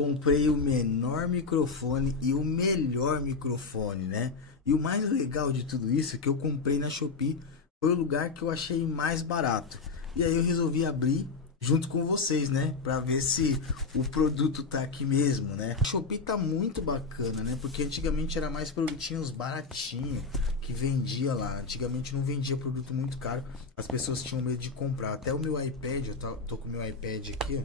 Comprei o menor microfone e o melhor microfone, né? E o mais legal de tudo isso é que eu comprei na Shopee, foi o lugar que eu achei mais barato. E aí eu resolvi abrir junto com vocês, né? Pra ver se o produto tá aqui mesmo, né? A Shopee tá muito bacana, né? Porque antigamente era mais produtinhos baratinhos que vendia lá. Antigamente não vendia produto muito caro. As pessoas tinham medo de comprar. Até o meu iPad, tô com o meu iPad aqui, ó.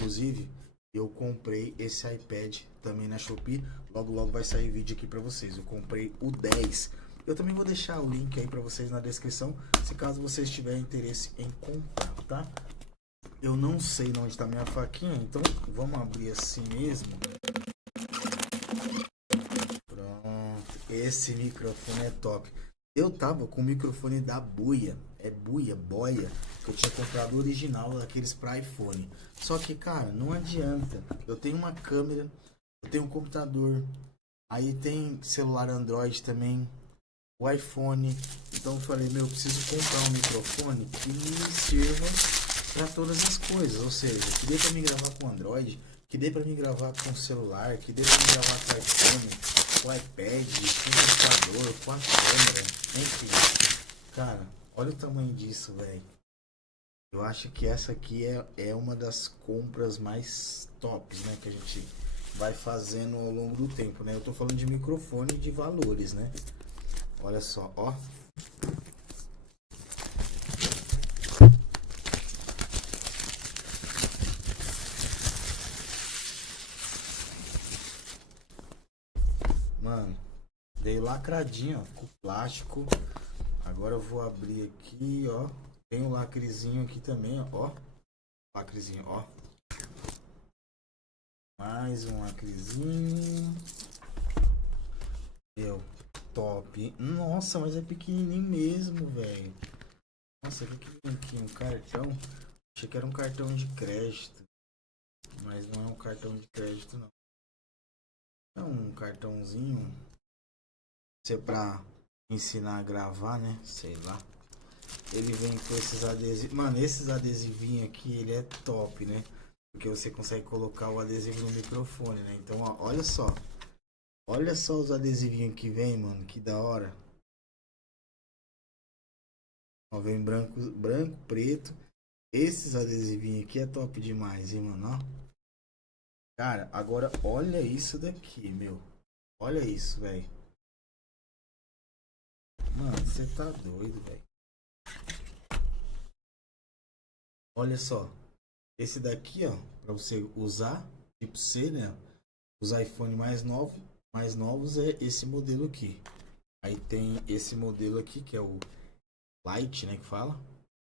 Inclusive, eu comprei esse iPad também na Shopee. Logo, logo vai sair vídeo aqui pra vocês. Eu comprei o 10. Eu também vou deixar o link aí pra vocês na descrição, se caso vocês tiverem interesse em comprar, tá? Eu não sei onde tá minha faquinha, então vamos abrir assim mesmo. Pronto, esse microfone é top. Eu tava com o microfone da Buia, Boia, que eu tinha comprado original, daqueles para iPhone. Só que, cara, não adianta. Eu tenho uma câmera, eu tenho um computador, aí tem celular Android também, o iPhone. Então eu falei, meu, eu preciso comprar um microfone que me sirva para todas as coisas. Ou seja, que dê para me gravar com Android, que dê para me gravar com celular, que dê para me gravar com iPhone, com iPad, com computador, com a câmera, enfim. Cara, olha o tamanho disso, velho. Eu acho que essa aqui é uma das compras mais tops, né? Que a gente vai fazendo ao longo do tempo, né? Eu tô falando de microfone e de valores, né? Olha só, ó. Mano, veio lacradinho, ó, com plástico. Agora eu vou abrir aqui, ó. Tem um lacrezinho aqui também, ó. Lacrezinho, ó. Mais um lacrezinho. Meu, top. Nossa, mas é pequenininho mesmo, velho. Nossa, o que tem aqui? Um cartão? Achei que era um cartão de crédito. Mas não é um cartão de crédito, não. É um cartãozinho. Isso é pra ensinar a gravar, né? Sei lá. Ele vem com esses adesivos. Mano, esses adesivinhos aqui, ele é top, né? Porque você consegue colocar o adesivo no microfone, né? Então, ó, olha só. Olha só os adesivinhos que vem, mano. Que da hora. Ó, vem branco, branco, preto. Esses adesivinhos aqui é top demais, hein, mano? Ó. Cara, agora olha isso daqui, meu. Olha isso, velho. Mano, você tá doido, velho. Olha só. Esse daqui, ó, pra você usar, tipo C, né? Os iPhone mais novos é esse modelo aqui. Aí tem esse modelo aqui que é o Lite, né, que fala,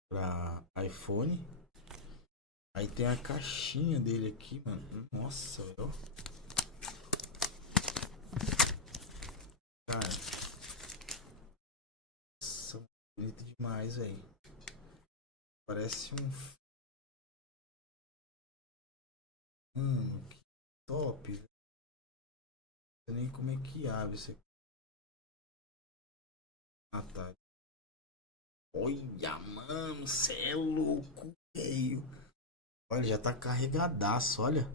pra iPhone. Aí tem a caixinha dele aqui, mano. Nossa, ó. Cara, são bonito demais, velho. Parece um, que top. Não sei nem como é que abre isso aqui. Ah, tá. Olha, mano, cê é louco, velho. Olha, já tá carregadaço, olha.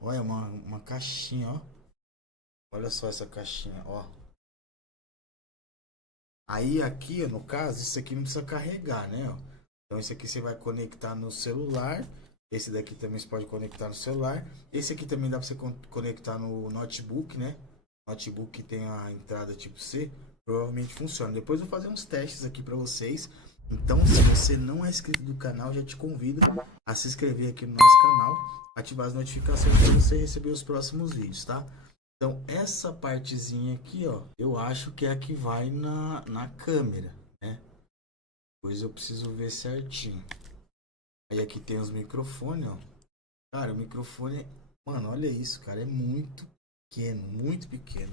Olha, uma caixinha, ó. Olha só essa caixinha, ó. Aí aqui, ó, no caso, isso aqui não precisa carregar, né? Ó. Então isso aqui você vai conectar no celular. Esse daqui também você pode conectar no celular. Esse aqui também dá pra você conectar no notebook, né? Notebook que tem a entrada tipo C. Provavelmente funciona. Depois eu vou fazer uns testes aqui pra vocês. Então, se você não é inscrito do canal, já te convido a se inscrever aqui no nosso canal. Ativar as notificações para você receber os próximos vídeos, tá? Então, essa partezinha aqui, ó, eu acho que é a que vai na câmera, né? Depois eu preciso ver certinho. Aí aqui tem os microfones, ó. Cara, o microfone, mano, olha isso, cara, é muito pequeno, muito pequeno.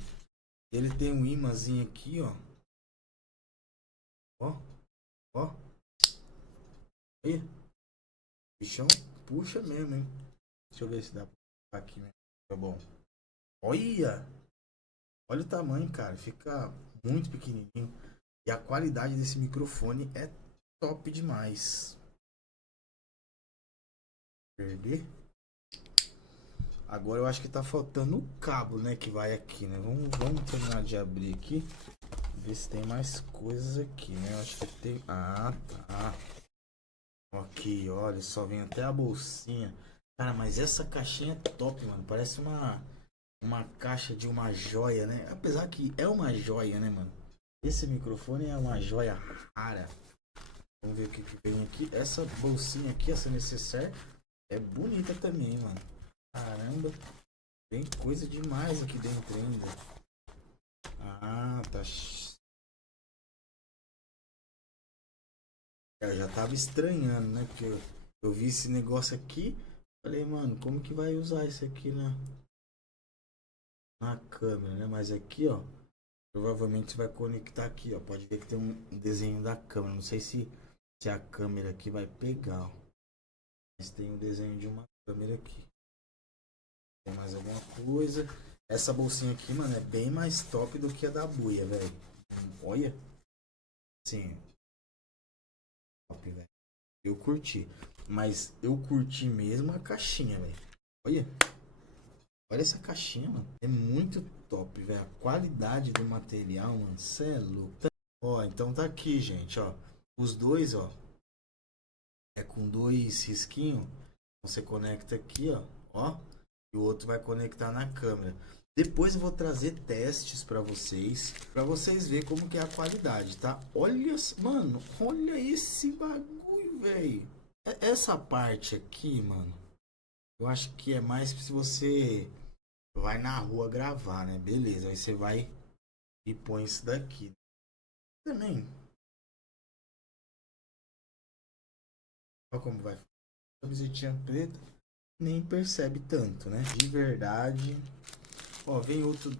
Ele tem um imãzinho aqui, ó. Ó, ó. Aí, bichão, puxa mesmo, hein? Deixa eu ver se dá pra aqui, né? Tá bom. Olha! Olha o tamanho, cara. Fica muito pequenininho. E a qualidade desse microfone é top demais. Perder. Agora eu acho que tá faltando o cabo, né? Que vai aqui, né? Vamos terminar de abrir aqui. Ver se tem mais coisas aqui, né? Eu acho que tem... Ah, tá. Aqui, olha, só vem até a bolsinha. Cara, mas essa caixinha é top, mano. Parece uma caixa de uma joia, né? Apesar que é uma joia, né, mano? Esse microfone é uma joia rara. Vamos ver o que vem aqui. Essa bolsinha aqui, essa necessaire, é bonita também, mano. Caramba. Tem coisa demais aqui dentro ainda. Ah, tá. Eu já tava estranhando, né? Porque eu vi esse negócio aqui. Falei, mano, como que vai usar isso aqui na câmera, né? Mas aqui, ó. Provavelmente você vai conectar aqui, ó. Pode ver que tem um desenho da câmera. Não sei se a câmera aqui vai pegar, ó. Mas tem um desenho de uma câmera aqui. Tem mais alguma coisa. Essa bolsinha aqui, mano, é bem mais top do que a da buia, velho. Olha. Sim. Top, velho. Eu curti. Mas eu curti mesmo a caixinha, velho. Olha. Olha essa caixinha, mano. É muito top, velho. A qualidade do material, mano. Cê é louco. Ó, então tá aqui, gente, ó. Os dois, ó. É com dois risquinhos. Você conecta aqui, ó. Ó. E o outro vai conectar na câmera. Depois eu vou trazer testes pra vocês verem como que é a qualidade, tá? Olha, mano, olha esse bagulho, velho. Essa parte aqui, mano, eu acho que é mais se você vai na rua gravar, né? Beleza, aí você vai e põe isso daqui. Também. Olha como vai. Camisetinha preta, nem percebe tanto, né? De verdade. Ó, vem outro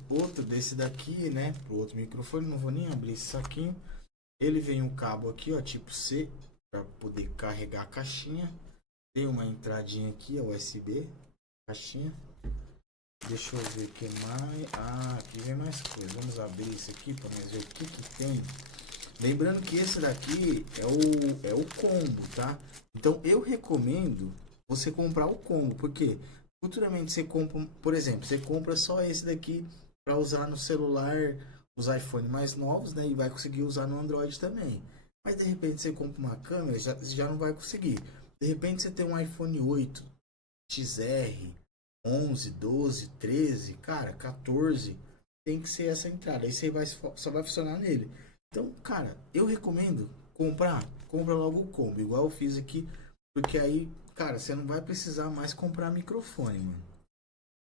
desse daqui, né? Pro outro microfone, não vou nem abrir esse saquinho. Ele vem um cabo aqui, ó, tipo C, para poder carregar a caixinha. Tem uma entradinha aqui, ó, USB, caixinha. Deixa eu ver o que mais. Ah, aqui vem mais coisa. Vamos abrir isso aqui para nós ver o que tem. Lembrando que esse daqui é o combo, tá? Então eu recomendo você comprar o combo, porque futuramente você compra, por exemplo, você compra só esse daqui para usar no celular, os iPhone mais novos, né? E vai conseguir usar no Android também. Mas de repente você compra uma câmera, já não vai conseguir. De repente você tem um iPhone 8 XR, 11, 12, 13, cara, 14, tem que ser essa entrada. Aí você só vai funcionar nele. Então, cara, eu recomendo compra logo o combo, igual eu fiz aqui, porque aí, cara, você não vai precisar mais comprar microfone, mano.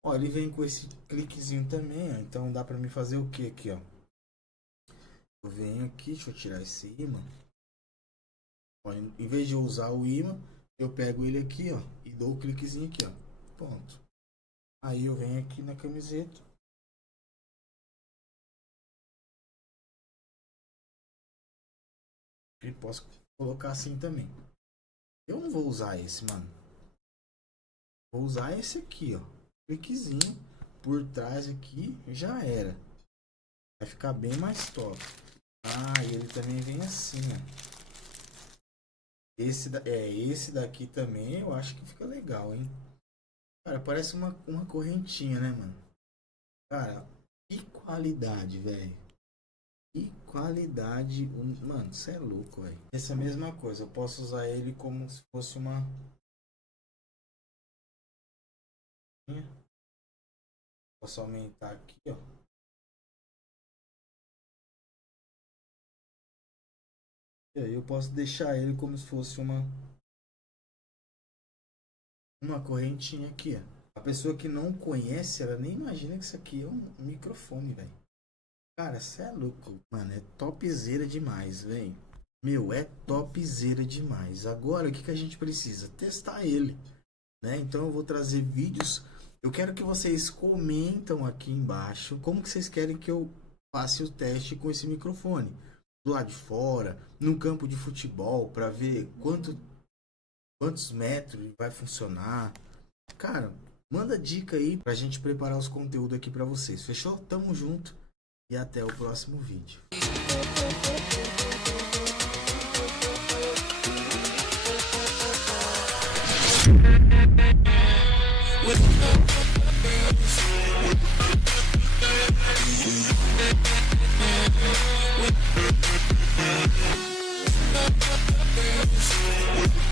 Ó, ele vem com esse cliquezinho também, ó, então dá pra mim fazer o que aqui, ó. Eu venho aqui, deixa eu tirar esse imã. Ó, em vez de eu usar o imã, eu pego ele aqui, ó, e dou o cliquezinho aqui, ó. Ponto. Aí eu venho aqui na camiseta. E posso colocar assim também. Eu não vou usar esse, mano. Vou usar esse aqui, ó. Cliquezinho por trás aqui, já era. Vai ficar bem mais top. Ah, e ele também vem assim, ó. Esse daqui também eu acho que fica legal, hein? Cara, parece uma correntinha, né, mano? Cara, que qualidade, velho. Que qualidade. Mano, você é louco, velho. Essa é a mesma coisa. Eu posso usar ele como se fosse uma. Posso aumentar aqui, ó. E aí eu posso deixar ele como se fosse uma correntinha aqui, ó. A pessoa que não conhece, ela nem imagina que isso aqui é um microfone, velho. Cara, você é louco, mano. É topzera demais, velho. Meu, é topzera demais. Agora, o que a gente precisa? Testar ele, né? Então eu vou trazer vídeos. Eu quero que vocês comentam aqui embaixo como que vocês querem que eu faça o teste com esse microfone. Do lado de fora, no campo de futebol, para ver quantos metros vai funcionar. Cara, manda dica aí pra gente preparar os conteúdos aqui para vocês. Fechou? Tamo junto e até o próximo vídeo. With